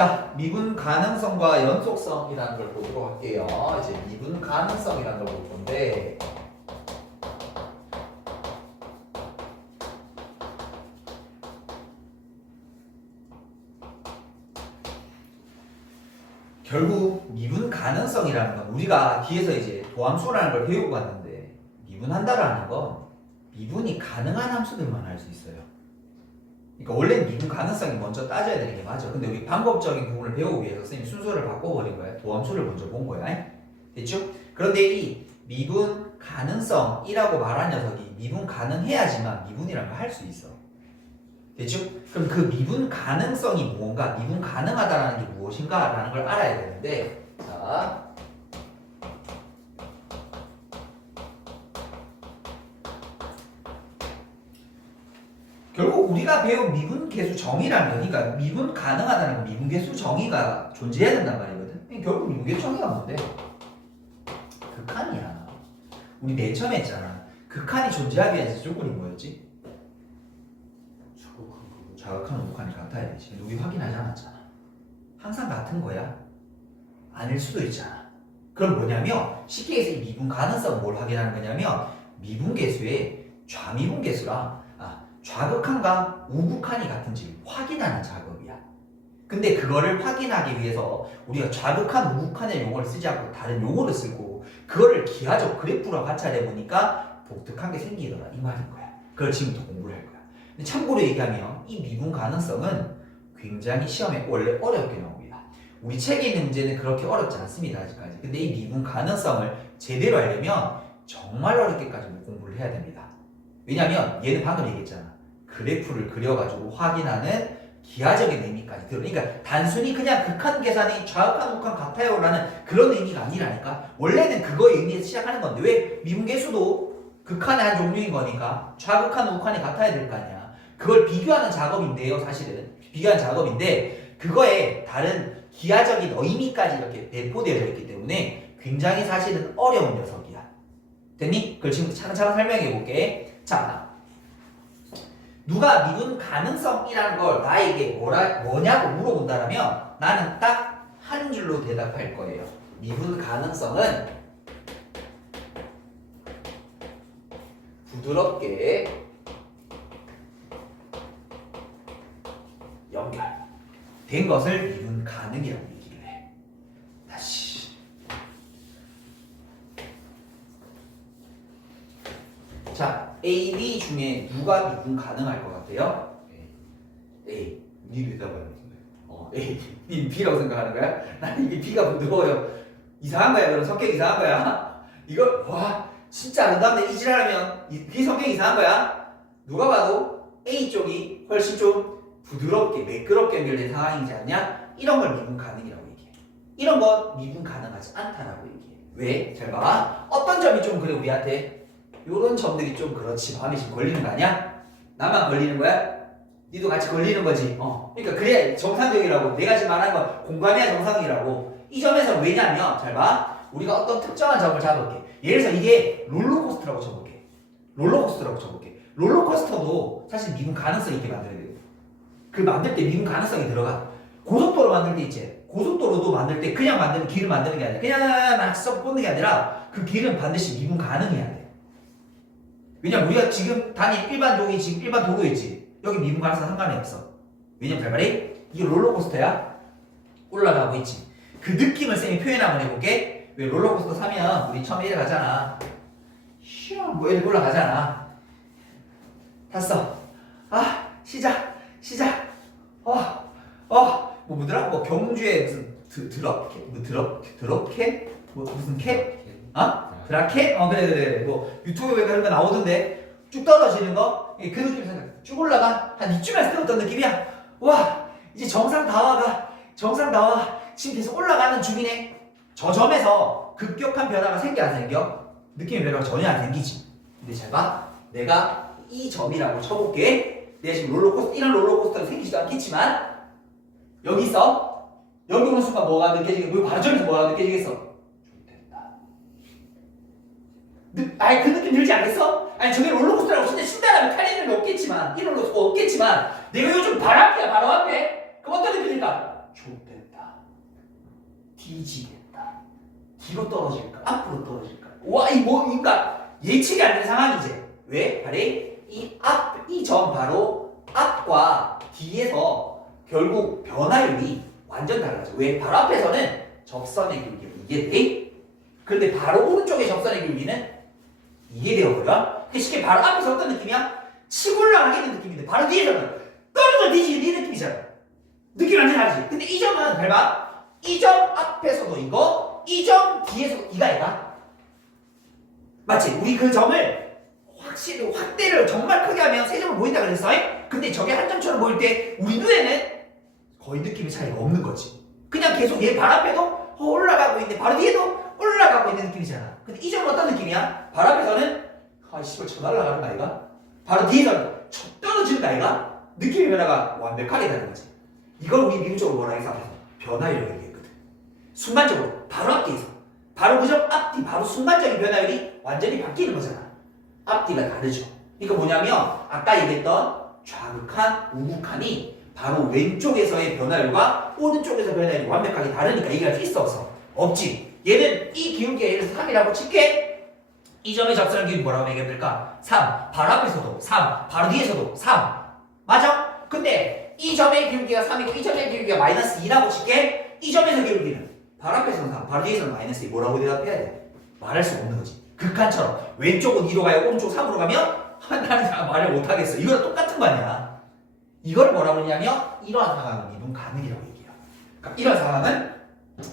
자, 미분 가능성과 연속성이라는 걸 보도록 할게요. 이제 미분 가능성이라는 걸 볼 건데, 결국 미분 가능성이라는 건 우리가 뒤에서 이제 도함수라는 걸 배우고 갔는데, 미분한다라는 건 미분이 가능한 함수들만 할 수 있어요. 그러니까 원래는 미분 가능성이 먼저 따져야 되는 게 맞아. 근데 우리 방법적인 부분을 배우기 위해서 선생님 순서를 바꿔버린 거야. 도함수를 먼저 본 거야. 됐죠? 그런데 이 미분 가능성이라고 말한 녀석이 미분 가능해야지만 미분이라는 걸 할 수 있어. 됐죠? 그럼 그 미분 가능성이 뭔가, 미분 가능하다는 게 무엇인가 라는 걸 알아야 되는데, 자, 결국 우리가 배운 미분계수 정의라는 건, 그러니까 미분 가능하다는 건 미분계수 정의가 존재해야 된단 말이거든. 결국 미분계수 정의가 뭔데? 극한이야. 우리 맨 처음에 했잖아. 극한이 존재하기 위해서 조건이 뭐였지? 자극한 우극한이 같아야 되지. 우리 확인하지 않았잖아. 항상 같은 거야? 아닐 수도 있잖아. 그럼 뭐냐면 쉽게 해서 이 미분 가능성은 뭘 확인하는 거냐면 미분계수의 좌미분계수랑 좌극한과 우극한이 같은지 확인하는 작업이야. 근데 그거를 확인하기 위해서 우리가 좌극한, 우극한의 용어를 쓰지 않고 다른 용어를 쓰고 그거를 기하적 그래프로 같이 하다 보니까 독특한 게 생기더라 이 말인 거야. 그걸 지금부터 공부를 할 거야. 근데 참고로 얘기하면 이 미분 가능성은 굉장히 시험에 원래 어렵게 나옵니다. 우리 책에 있는 문제는 그렇게 어렵지 않습니다 아직까지. 근데 이 미분 가능성을 제대로 하려면 정말 어렵게까지 공부를 해야 됩니다. 왜냐면 얘는 방금 얘기했잖아. 그래프를 그려가지고 확인하는 기하적인 의미까지 들어. 그러니까 단순히 그냥 극한 계산이 좌극한 우극한 같아요 라는 그런 의미가 아니라니까. 원래는 그거의 의미에서 시작하는 건데 왜 미분계수도 극한의 한 종류인 거니까 좌극한 우극한이 같아야 될 거 아니야. 그걸 비교하는 작업인데요 사실은. 비교하는 작업인데 그거에 다른 기하적인 의미까지 이렇게 배포되어져 있기 때문에 굉장히 사실은 어려운 녀석이야. 됐니? 그걸 지금 차근차근 설명해 볼게. 자, 누가 미분 가능성이라는 걸 나에게 뭐냐고 물어본다면 나는 딱 한 줄로 대답할 거예요. 미분 가능성은 부드럽게 연결된 것을 미분 가능이라고 얘기를 해. 다시. 자, A, B 중에 누가 미분 가능할 것 같아요? A. 니 대답하는 A. 니 B라고 생각하는 거야? 나는 이게 B가 부드러워요. 이상한 거야. 그럼 성격 이상한 거야. 이거 와 진짜 아름다운데 이 지랄하면 B 성격 이상한 거야. 누가 봐도 A 쪽이 훨씬 좀 부드럽게 매끄럽게 연결된 상황이지 않냐? 이런 걸 미분 가능이라고 얘기해. 이런 건 미분 가능하지 않다라고 얘기해. 왜? 잘 봐. 어떤 점이 좀 그래 우리한테? 요런 점들이 좀 그렇지. 마음에 지금 걸리는 거 아니야? 나만 걸리는 거야? 니도 같이 걸리는 거지. 그러니까 그래야 정상적이라고. 내가 지금 말하는 건 공감해야 정상이라고. 이 점에서 왜냐면 잘 봐. 우리가 어떤 특정한 점을 잡을게. 예를 들어서 이게 롤러코스터라고 쳐볼게. 롤러코스터라고 쳐볼게. 롤러코스터도 사실 미분 가능성 있게 만들어야 돼요. 그 만들 때 미분 가능성이 들어가. 고속도로 만들 때 있지. 고속도로도 만들 때 그냥 만드는 길을 만드는 게 아니라 그냥 막 썩 뽑는 게 아니라 그 길은 반드시 미분 가능해야 돼. 왜냐면 우리가 지금 다닌 일반 종이 지금 일반 도로 있지. 여기 미분 가능성 상관이 없어. 왜냐면 발발이 이게 롤러코스터야. 올라가고 있지. 그 느낌을 쌤이 표현 한번 해볼게. 왜 롤러코스터 사면 우리 처음에 이래 가잖아. 슈 뭐 이렇게 올라가잖아. 탔어. 시작. 뭐 뭐더라? 뭐 경주에 무슨 드럭캣? 뭐 무슨 캣? 드라켓? 그래. 뭐 유튜브에 그런 거 나오던데 쭉 떨어지는 거? 그 느낌 생각. 쭉 올라가. 한 이쯤 했을 때 어떤 느낌이야? 와, 이제 정상 다 와. 지금 계속 올라가는 중이네. 저 점에서 급격한 변화가 생겨 안 생겨? 느낌의 변화가 전혀 안 생기지. 근데 잘 봐. 내가 이 점이라고 쳐볼게. 내가 지금 이런 롤러코스터가 생기지도 않겠지만 여기 있어. 여기 오는 순간 뭐가 느껴지겠어? 여기 바로 점에서 뭐가 느껴지겠어? 그 느낌 들지 않겠어? 아니 저게 롤러코스터라고 진짜 신다라면 탈 일은 없겠지만 이 롤러코스터 없겠지만 내가 요즘 바로 앞이야 바로 앞에. 그럼 어떤 느낌일까? 좆됐다. 뒤지겠다. 뒤로 떨어질까? 앞으로 떨어질까? 와, 이 뭐, 그러니까 예측이 안 되는 상황이지. 왜? 바로 이 점 바로 앞과 뒤에서 결국 변화율이 완전 달라져. 왜? 바로 앞에서는 접선의 기울기가 이게 돼. 그런데 바로 오른쪽의 접선의 기울기는 이게 되어버려. 그 쉽게 바로 앞에서 어떤 느낌이야? 치고 올라가는 느낌인데 바로 뒤에서는 떨어져 뒤지는 이 느낌이잖아. 느낌 완전 다르지. 근데 이 점은 잘 봐. 이 점 앞에서도 이거, 이 점 뒤에서도 이가. 맞지? 우리 그 점을 확실히 확대를 정말 크게 하면 세 점을 보인다 그랬어. 근데 저게 한 점처럼 보일 때 우리 눈에는 거의 느낌의 차이가 없는 거지. 그냥 계속 얘 발 앞에도 올라가고 있는데 바로 뒤에도 올라가고 있는 느낌이잖아. 근데 이 점은 어떤 느낌이야? 발 앞에서는 씨발 쳐 날아가는 거 아이가? 바로 뒤에서는 쳐 떨어지는 거 아이가? 느낌의 변화가 완벽하게 다른 거지. 이걸 우리 미국적으로 뭐라 해서 앞에서 변화율이라고 얘기했거든. 순간적으로 바로 앞뒤에서 바로 그 점 앞뒤 바로 순간적인 변화율이 완전히 바뀌는 거잖아. 앞뒤가 다르죠. 그러니까 뭐냐면 아까 얘기했던 좌극한, 우극한이 바로 왼쪽에서의 변화율과 오른쪽에서 변화율이 완벽하게 다르니까 얘기할 수 있어 없어? 없지. 얘는 이 기울기가 예를 들어서 3이라고 칠게. 이 점의 접선의 기울기 뭐라고 얘기해볼까? 3. 바로 앞에서도 3. 바로 뒤에서도 3. 맞아? 근데 이 점의 기울기가 3이고 이 점의 기울기가 마이너스 2라고 칠게. 이 점에서 기울기는 바로 앞에서는 3, 바로 뒤에서는 마이너스 2. 뭐라고 대답해야 돼? 말할 수 없는 거지. 극한처럼 왼쪽은 2로 가요, 오른쪽 3으로 가면 나는 말을 못하겠어. 이거랑 똑같은 거 아니야. 이걸 뭐라고 하냐면 이러한 상황은 미분 가능이라고 얘기해요. 그러니까 이런 상황은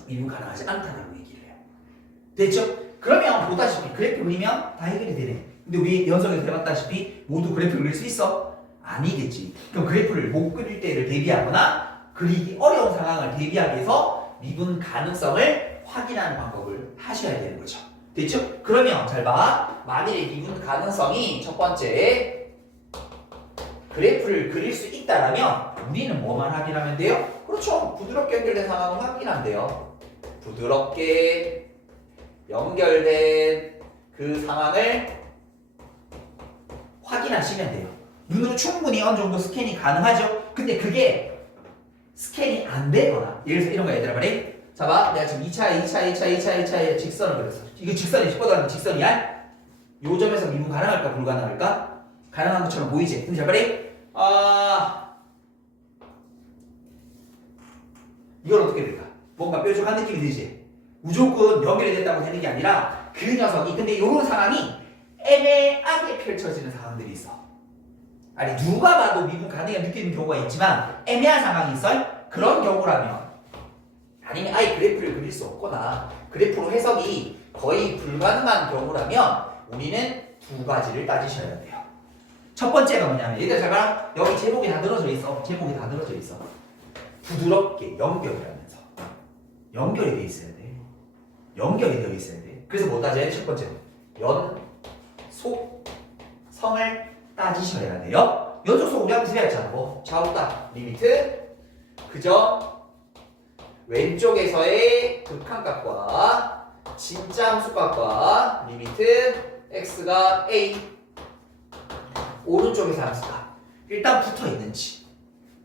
미분 가능하지 않다라고 얘기를 해요. 됐죠? 그러면 보다시피 그래프 그리면 다 해결이 되네. 근데 우리 연속에서 해봤다시피 모두 그래프 그릴 수 있어? 아니겠지. 그럼 그래프를 못 그릴 때를 대비하거나 그리기 어려운 상황을 대비하기 위해서 미분 가능성을 확인하는 방법을 하셔야 되는 거죠. 됐죠? 그러면 잘 봐. 만일에 미분 가능성이 첫 번째 그래프를 그릴 수 있다라면 우리는 뭐만 확인하면 돼요? 그렇죠. 부드럽게 연결된 상황을 확인하면 돼요. 부드럽게 연결된 그 상황을 확인하시면 돼요. 눈으로 충분히 어느 정도 스캔이 가능하죠? 근데 그게 스캔이 안 되거나 예를 들어서 이런 거 얘들아 말해. 자 봐. 내가 지금 2차에 직선을 그렸어. 이거 직선이 뻗어가는 직선이야? 요 점에서 미분 가능할까 불가능할까? 가능한 것처럼 보이지? 근데 잘 말해. 이건 어떻게 될까? 뭔가 뾰족한 느낌이 들지? 무조건 연결이 됐다고 되는 게 아니라 그 녀석이 근데 이런 상황이 애매하게 펼쳐지는 상황들이 있어. 아니 누가 봐도 미분 가능해 느끼는 경우가 있지만 애매한 상황이 있어? 그런 경우라면 아니면 아예 그래프를 그릴 수 없거나 그래프로 해석이 거의 불가능한 경우라면 우리는 두 가지를 따지셔야 돼요. 첫 번째가 뭐냐면 얘들 잘 봐라. 여기 제목이 다 늘어져 있어. 제목이 다 늘어져 있어. 부드럽게 연결을 하면서 연결이 돼 있어야 돼. 연결이 되어 있어야 돼. 그래서 뭐 따져야 돼? 첫 번째 연속성을 따지셔야 돼요. 연속성 우리 앞에서 배웠잖아. 뭐 좌우딱 리미트 그점 왼쪽에서의 극한값과 진짜 함수값과 리미트 x가 a 오른쪽에서 함수가 일단 붙어있는지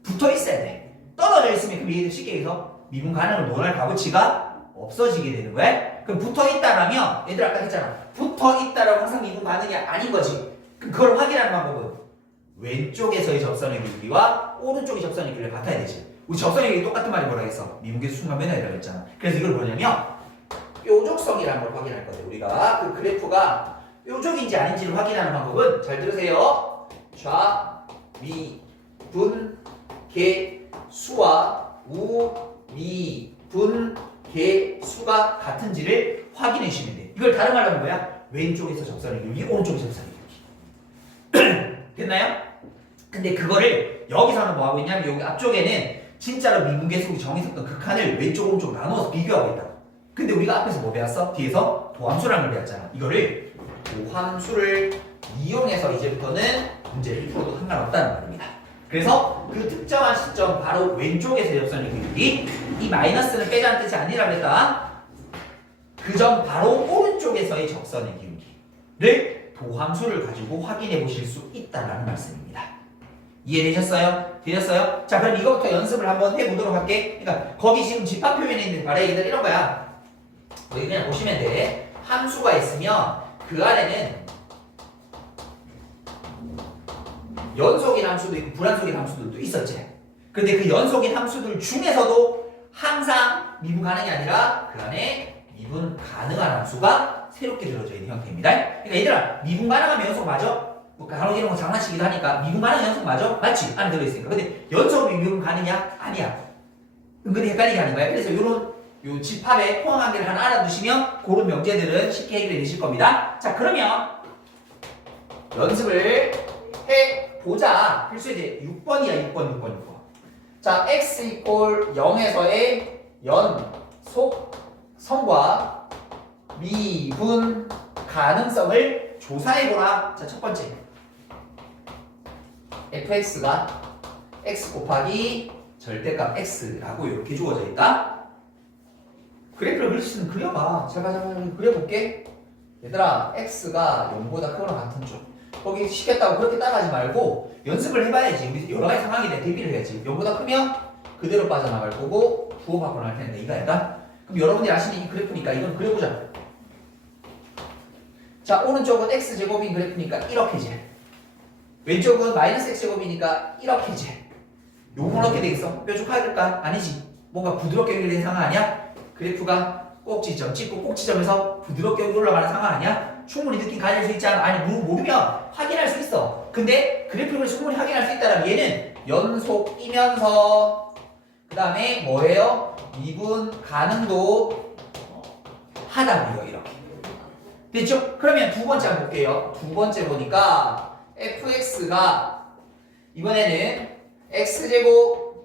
붙어있어야 돼. 떨어져 있으면 그럼 얘들 쉽게 해서 미분 가능을 논할 값어치가 없어지게 되는 거야. 그럼 붙어있다라면 얘들 아까 했잖아. 붙어있다라고 항상 미분 가능이 아닌 거지. 그럼 그걸 확인하는 방법은 왼쪽에서의 접선의 길이와 오른쪽의 접선의 길이가 같아야 되지. 우리 접선의 길이 똑같은 말이 뭐라 했어? 미분계수 순간 변화이라고 했잖아. 그래서 이걸 뭐냐면 뾰족성이라는 걸 확인할 건데 우리가 그 그래프가 뾰족인지 아닌지를 확인하는 방법은 잘 들으세요. 좌, 미, 분, 개, 수와 우, 미, 분, 개, 수가 같은지를 확인해 주시면 돼. 이걸 다른 말로 하면 뭐야? 왼쪽에서 접선의 길이, 오른쪽에서 접선의 길이. 됐나요? 근데 그거를 여기서는 뭐 하고 있냐면 여기 앞쪽에는 진짜로 미분계수 정의했던 극한을 왼쪽 오른쪽 나눠서 비교하고 있다. 근데 우리가 앞에서 뭐 배웠어? 뒤에서 도함수라는 걸 배웠잖아. 이거를 도함수를 이용해서 이제부터는 문제를 풀어도 상관없다는 말입니다. 그래서 그 특정한 시점 바로 왼쪽에서 접선의 길이 이 마이너스는 빼자는 뜻이 아니라 그랬다. 그 점 바로 오른쪽에서의 접선의 기울기를 도함수를 가지고 확인해 보실 수 있다는 말씀입니다. 이해되셨어요? 되셨어요? 자, 그럼 이거부터 연습을 한번 해보도록 할게. 그러니까 거기 지금 집합 표현에 있는 바래 얘들 이런 거야. 여기 그냥 보시면 돼. 함수가 있으면 그 안에는 연속인 함수도 있고 불완속인 함수들도 있었지. 근데 그 연속인 함수들 중에서도 항상 미분 가능이 아니라 그 안에 미분 가능한 함수가 새롭게 들어져 있는 형태입니다. 그러니까 얘들아, 미분 가능하면 연속 맞아? 뭐 간혹 이런 거 장난치기도 하니까 미분 가능 연속 맞아? 맞지? 안에 들어있으니까. 근데 연속이 미분 가능이야? 아니야. 은근히 헷갈리게 하는 거야. 그래서 요런 요 집합의 포함 관계를 하나 알아두시면 그런 명제들은 쉽게 해결이 되실 겁니다. 자, 그러면 연습을 해보자. 필수이제 6번이야. 6번. 자, x 이퀄 0에서의 연속성과 미분 가능성을 조사해보라. 자, 첫 번째. fx가 x 곱하기 절대값 x라고 이렇게 주어져 있다. 그래프를 그릴 수 있으면 그려봐. 잘 그려볼게. 얘들아, x가 0보다 크거나 같은 쪽. 거기 쉽겠다고 그렇게 따라하지 말고 연습을 해봐야지. 우리 여러 가지 상황에 대해 대비를 해야지. 0보다 크면 그대로 빠져나갈 거고 부호 바꿔 날 텐데 이거 아닐까? 그럼 여러분들이 아시는 이 그래프니까 이건 그려보자. 자, 오른쪽은 x제곱인 그래프니까 이렇게지. 왼쪽은 마이너스 x제곱이니까 이렇게지. 요건 어떻게 되겠어? 뾰족하게 될까? 아니지. 뭔가 부드럽게 연결된 상황 아니야? 그래프가 꼭지점 찍고 꼭지점에서 부드럽게 올라가는 상황 아니야? 충분히 느낌 가질 수 있지 않아? 아니 모르면 확인할 수 있어. 근데 그래프를 충분히 확인할 수 있다면 얘는 연속이면서 그 다음에 뭐예요? 미분 가능도 하다고요. 이렇게 됐죠? 그러면 두 번째 한번 볼게요. 두 번째 보니까 fx가 이번에는 x제곱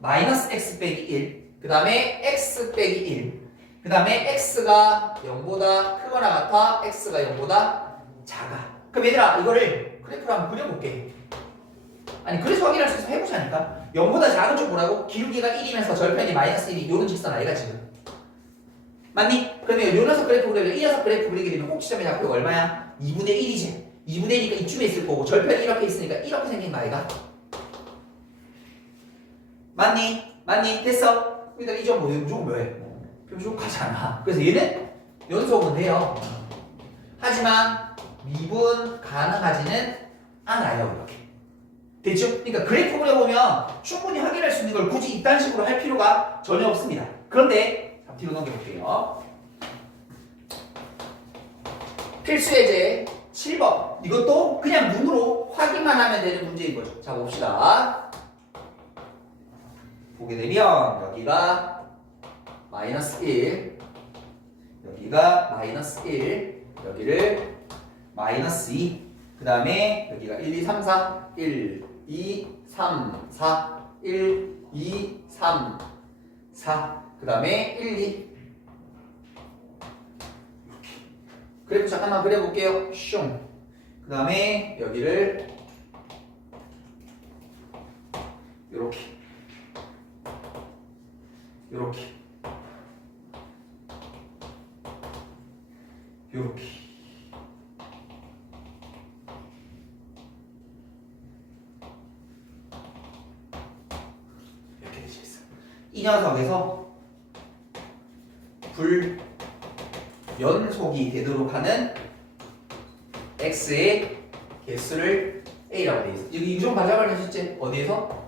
마이너스 x 빼기 1 그 다음에 x 빼기 1 그 다음에 x가 0보다 크거나 같아 x가 0보다 작아. 그럼 얘들아 이거를 그래프로 한번 그려볼게. 아니 그래서 확인할 수 있어서 해보자니까. 0보다 작은 쪽 뭐라고? 기울기가 1이면서 절편이 마이너스 1이 요런 직선 아이가 지금 맞니? 그러면 요 녀석 그래프 그리면 이 녀석 그래프 그리게 되면 꼭지점의 좌표가 얼마야? 2분의 1이지. 2분의 1이니까 이쯤에 있을 거고 절편이 이렇게 있으니까 이렇게 생긴 거 아이가? 맞니? 됐어? 일단 이 점 무조건 뭐해? 뾰족하잖아. 그래서 얘는 연속은 돼요. 하지만 미분 가능하지는 않아요. 이렇게. 됐죠? 그러니까 그래프 그려보면 충분히 확인할 수 있는 걸 굳이 이딴 식으로 할 필요가 전혀 없습니다. 그런데 뒤로 넘겨볼게요. 필수 예제 7번. 이것도 그냥 눈으로 확인만 하면 되는 문제인 거죠. 자, 봅시다. 보게 되면 여기가 마이너스 1, 여기가 마이너스 1, 여기를 마이너스 2, 그 다음에 여기가 1, 2, 3, 4, 1, 2, 3, 4, 1, 2, 3, 4, 그 다음에 1, 2. 그래프 잠깐만 그려볼게요. 슝. 그 다음에 여기를 요렇게 요렇게 요렇게 이렇게 되어 있어. 이 녀석에서 불연속이 되도록 하는 x의 개수를 a라고 되어 있어. 여기 유정 반작을 해줬지? 어디에서?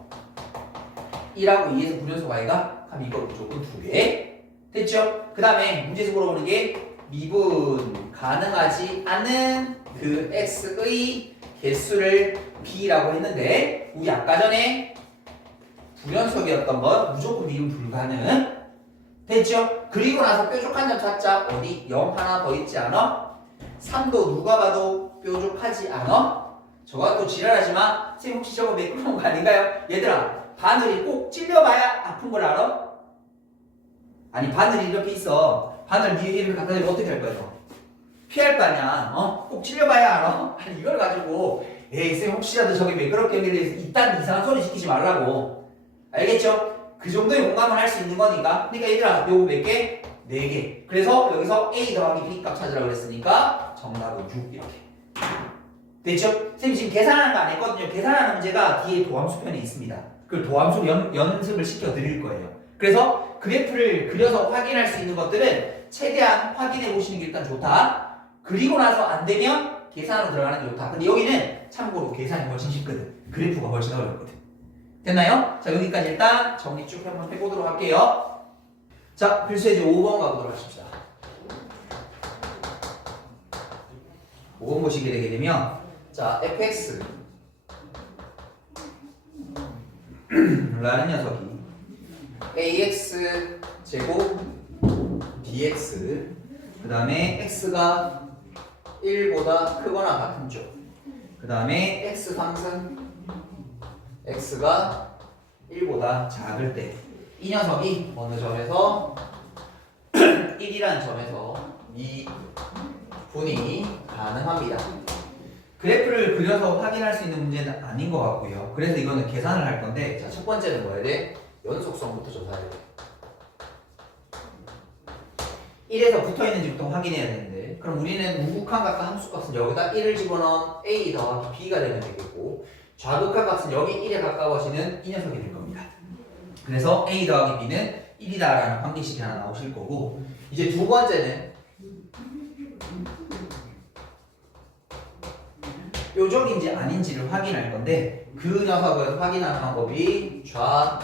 1하고 2에서 불연속 아이가? 그럼 이거 무조건 2개. 됐죠? 그 다음에 문제에서 물어보는 게 미분 가능하지 않은 그 x의 개수를 b라고 했는데 우리 아까 전에 불연속이었던 건 무조건 미분 불가능. 됐죠? 그리고 나서 뾰족한 점 찾자. 어디? 0 하나 더 있지 않아? 3도 누가 봐도 뾰족하지 않아? 저가 또 지랄하지만 선생님 혹시 저거 매끄러운 거 아닌가요? 얘들아 바늘이 꼭 찔려봐야 아픈 걸 알아? 아니 바늘이 이렇게 있어. 바늘 니를 갖다 대면 어떻게 할 거야? 피할 거 아니야. 꼭 찔려봐야 알아? 아니 이걸 가지고 에이 선생님 혹시라도 저게 매끄럽게 연결돼서 이딴 이상한 소리 시키지 말라고. 알겠죠? 그 정도의 공감을 할 수 있는 거니까. 그러니까 얘들아 요거 몇 개? 4개. 그래서 여기서 a 더하기 b 값 찾으라고 그랬으니까 정답은 6 이렇게. 됐죠? 선생님 지금 계산하는 거 안 했거든요. 계산하는 문제가 뒤에 도함수 편에 있습니다. 그 도함수를 연습을 시켜 드릴 거예요. 그래서 그래프를 그려서 확인할 수 있는 것들은 최대한 확인해 보시는 게 일단 좋다. 그리고 나서 안 되면 계산으로 들어가는 게 좋다. 근데 여기는 참고로 계산이 훨씬 쉽거든. 그래프가 훨씬 어렵거든. 됐나요? 자, 여기까지 일단 정리 쭉 한번 해보도록 할게요. 자, 필수예제 5번 가보도록 하십시다. 5번 보시게 되게 되면, 자, fx 라는 녀석이 ax 제곱 dx 그 다음에 x가 1보다 크거나 같은 쪽, 그 다음에 x 상승 x가 1보다 작을 때 이 녀석이 어느 점에서 1이라는 점에서 이 분이 가능합니다. 그래프를 그려서 확인할 수 있는 문제는 아닌 것 같고요. 그래서 이거는 계산을 할 건데, 자, 첫 번째는 뭐 해야 돼? 연속성부터 조사해야 돼. 1에서 붙어 있는지부터 확인해야 되는데, 그럼 우리는 우극한 값과 함수값은 여기다 1을 집어넣은 a 더하기 b가 되면 되겠고, 좌극한 값은 여기 1에 가까워지는 이 녀석이 될 겁니다. 그래서 a 더하기 b는 1이다라는 방정식이 하나 나오실 거고, 이제 두 번째는 뾰족인지 아닌지를 확인할 건데, 그 녀석을 확인하는 방법이 좌,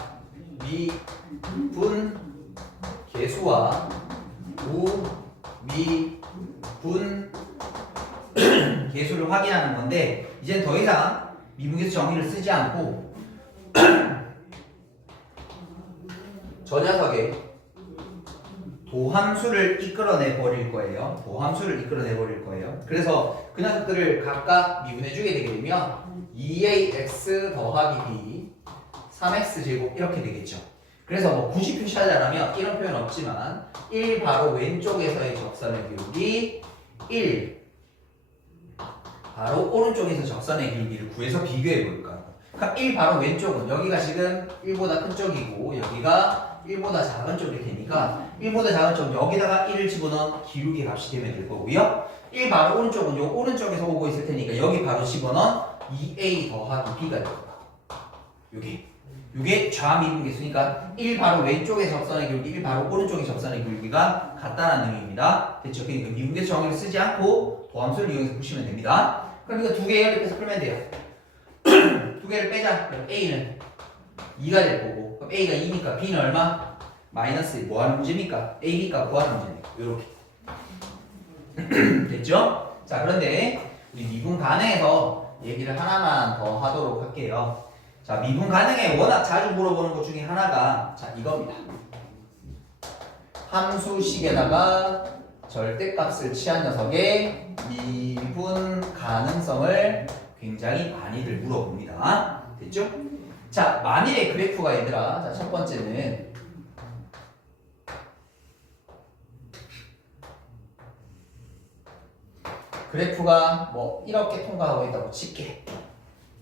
미, 분, 계수와 우, 미, 분, 계수를 확인하는 건데, 이젠 더 이상 미분계수 정의를 쓰지 않고 저 녀석의 도함수를 이끌어내 버릴 거예요. 도함수를 이끌어내 버릴 거예요. 그래서 그 녀석들을 각각 미분해 주게 되게 되면 2ax 더하기 b 3x 제곱 이렇게 되겠죠. 그래서 뭐 굳이 표시하자면 이런 표현 없지만 1 바로 왼쪽에서의 적선의 기울기 1 바로 오른쪽에서 적선의 기울기를 구해서 비교해 볼까. 그럼 1 바로 왼쪽은 여기가 지금 1보다 큰 쪽이고 여기가 1보다 작은 쪽일 테니까 1보다 작은 쪽 여기다가 1을 집어넣은 기울기 값이 되면 될 거고요. 1 바로 오른쪽은 요 오른쪽에서 오고 있을 테니까 여기 바로 집어넣은 2a 더하기 b가 될 거다. 요게 좌미분계수니까 1 바로 왼쪽의 접선의 기울기, 1 바로 오른쪽의 접선의 기울기가 같다는 의미입니다. 됐죠? 그러니까 미분계수 정의를 쓰지 않고 도함수를 이용해서 푸시면 됩니다. 그럼 이거 두 개 연립해서 풀면 돼요. 두 개를 빼자. 그럼 a는 2가 될 거고, 그럼 a가 2니까 b는 얼마? 마이너스 뭐 하는 문제입니까? a, b가 구하는 문제입니다. 요렇게. 됐죠? 자, 그런데 우리 미분 가능해서 얘기를 하나만 더 하도록 할게요. 자, 미분 가능에 워낙 자주 물어보는 것 중에 하나가 자, 이겁니다. 함수식에다가 절대값을 취한 녀석의 미분 가능성을 굉장히 많이들 물어봅니다. 됐죠? 자, 만일의 그래프가 얘들아, 자, 첫 번째는 그래프가 뭐 이렇게 통과하고 있다고 칠게.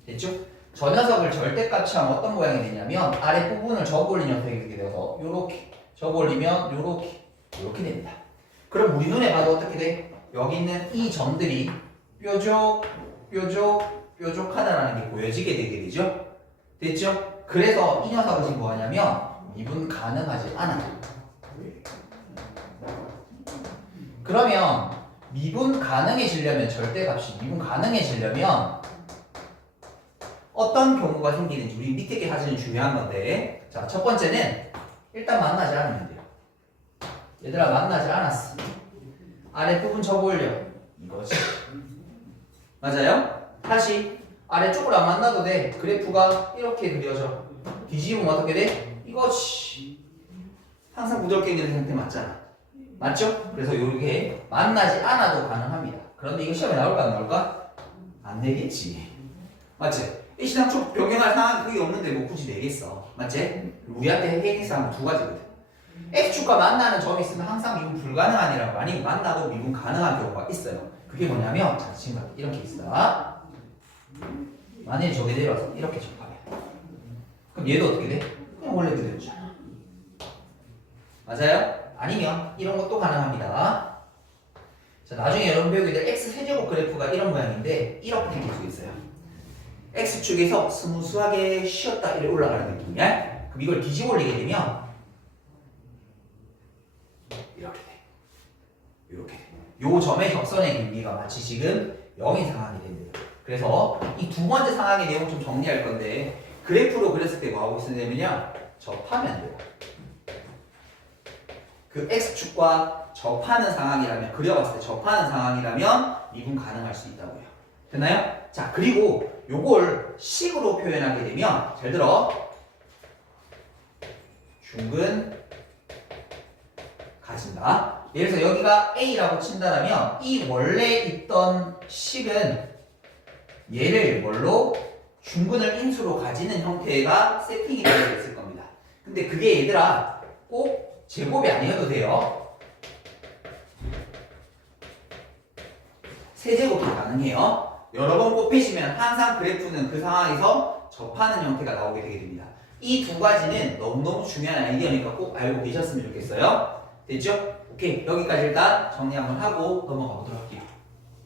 됐죠? 저 녀석을 절대값 취하면 어떤 모양이 되냐면 아랫부분을 접올린 형태가 되어서 요렇게 접올리면 요렇게 됩니다. 그럼 우리 눈에 봐도 어떻게 돼? 여기 있는 이 점들이 뾰족하다라는 게 보여지게 되게 되죠? 됐죠? 그래서 이 녀석은 지금 뭐하냐면 미분 가능하지 않아요. 그러면 미분 가능해지려면 절대값이 미분 가능해지려면 어떤 경우가 생기는지 우리 밑에 게 사실은 중요한 건데, 자, 첫 번째는 일단 만나지 않으면 돼요. 얘들아, 만나지 않았어. 아랫부분 접올려. 이거지. 맞아요? 다시 아래쪽으로 안 만나도 돼. 그래프가 이렇게 그려져. 뒤집으면 어떻게 돼? 이거지. 항상 부드럽게 그리는 상태 맞잖아. 맞죠? 그래서 이렇게 만나지 않아도 가능합니다. 그런데 이거 시험에 나올까 안 나올까? 안 되겠지. 맞지? 이 시장쪽 변경할 상황이 그게 없는데 뭐 굳이 내겠어. 맞지? 우리한테 해결 사항은 두 가지거든. X축과 만나는 점이 있으면 항상 미분 불가능한이라고, 아니면 만나도 미분 가능한 경우가 있어요. 그게 뭐냐면, 자, 지금 이렇게 있어. 만일 저게 내려와서 이렇게 접하면, 그럼 얘도 어떻게 돼? 그냥 원래 그대로잖아. 맞아요? 아니면 이런 것도 가능합니다. 자, 나중에 여러분 배우게 될 x 세제곱 그래프가 이런 모양인데 이렇게 생길 수 있어요. x축에서 스무스하게 쉬었다 이렇게 올라가는 느낌이야. 그럼 이걸 뒤집어 올리게 되면 이렇게 돼. 이렇게 돼. 요 점의 격선의 길이가 마치 지금 0인 상황이 됩니다. 그래서 이 두 번째 상황의 내용 좀 정리할 건데 그래프로 그렸을 때 뭐하고 있으면 되면요. 접하면 돼요. 그 x축과 접하는 상황이라면 그려봤을 때 접하는 상황이라면 미분 가능할 수 있다고요. 됐나요? 자, 그리고 요걸 식으로 표현하게 되면 잘 들어. 중근 가진다. 예를 들어서 여기가 A라고 친다면 이 원래 있던 식은 얘를 뭘로? 중근을 인수로 가지는 형태가 세팅이 되어 있을 겁니다. 근데 그게 얘들아 꼭 제곱이 아니어도 돼요. 세제곱도 가능해요. 여러 번 곱해지면 항상 그래프는 그 상황에서 접하는 형태가 나오게 되게 됩니다. 이 두 가지는 너무너무 중요한 아이디어니까 꼭 알고 계셨으면 좋겠어요. 됐죠? 오케이, 여기까지 일단 정리 한번 하고 넘어가 보도록 할게요.